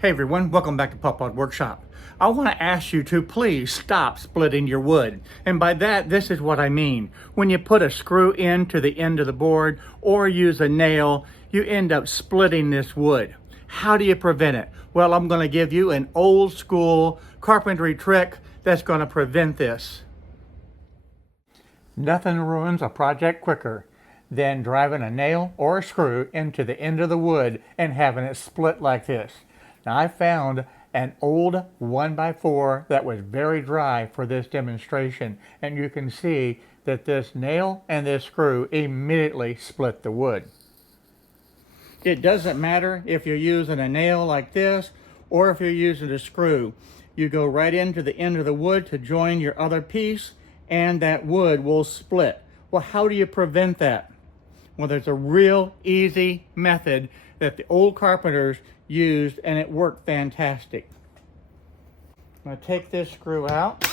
Hey everyone, welcome back to Pawpaw Workshop. I want to ask you to please stop splitting your wood. And by that, this is what I mean. When you put a screw into the end of the board or use a nail, you end up splitting this wood. How do you prevent it? Well, I'm going to give you an old school carpentry trick that's going to prevent this. Nothing ruins a project quicker than driving a nail or a screw into the end of the wood and having it split like this. Now I found an old 1x4 that was very dry for this demonstration, and you can see that this nail and this screw immediately split the wood. It doesn't matter if you're using a nail like this or if you're using a screw. You go right into the end of the wood to join your other piece and that wood will split. Well, how do you prevent that? Well, there's a real easy method that the old carpenters used, and it worked fantastic. I'm going to take this screw out,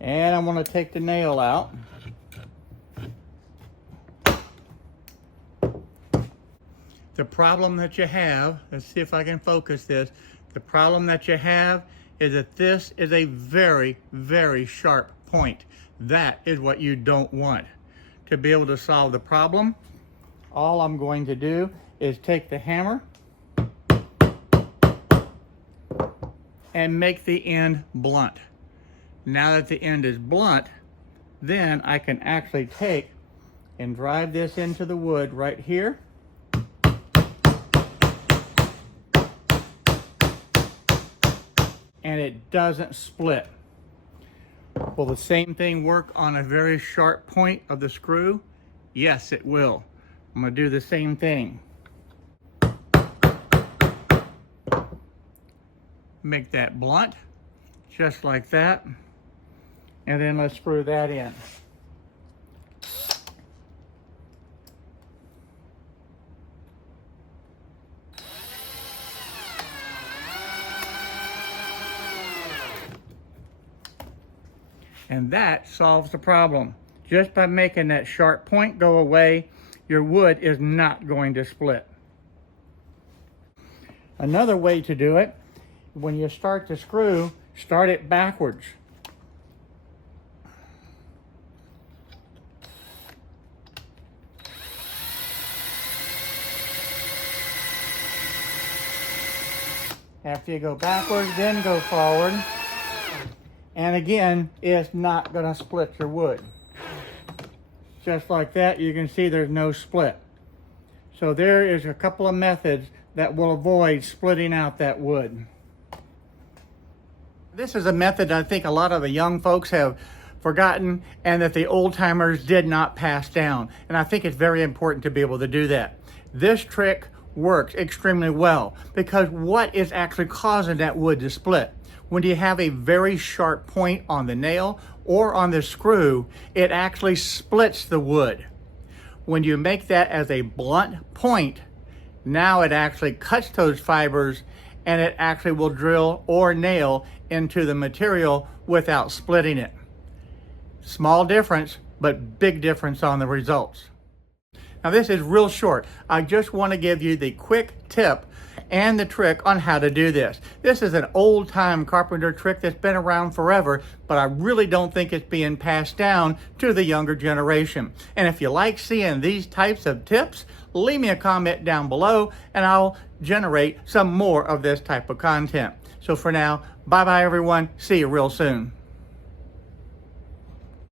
and I'm going to take the nail out. The problem that you have, let's see if I can focus this. The problem that you have is that this is a very, very sharp point. That is what you don't want. To be able to solve the problem, all I'm going to do is take the hammer and make the end blunt. Now that the end is blunt, then I can actually take and drive this into the wood right here. And it doesn't split. Will the same thing work on a very sharp point of the screw? Yes, it will. I'm going to do the same thing. Make that blunt, just like that. And then let's screw that in. And that solves the problem. Just by making that sharp point go away, your wood is not going to split. Another way to do it, when you start the screw, start it backwards. After you go backwards, then go forward. And again, it's not going to split your wood. Just like that, you can see there's no split. So there is a couple of methods that will avoid splitting out that wood. This is a method I think a lot of the young folks have forgotten and that the old timers did not pass down. And I think it's very important to be able to do that. This trick works extremely well because what is actually causing that wood to split? When you have a very sharp point on the nail or on the screw, it actually splits the wood. When you make that as a blunt point, now it actually cuts those fibers and it actually will drill or nail into the material without splitting it. Small difference, but big difference on the results. Now this is real short. I just want to give you the quick tip and the trick on how to do this. This is an old-time carpenter trick that's been around forever, but I really don't think it's being passed down to the younger generation. And if you like seeing these types of tips, leave me a comment down below and I'll generate some more of this type of content. So for now, bye-bye everyone. See you real soon.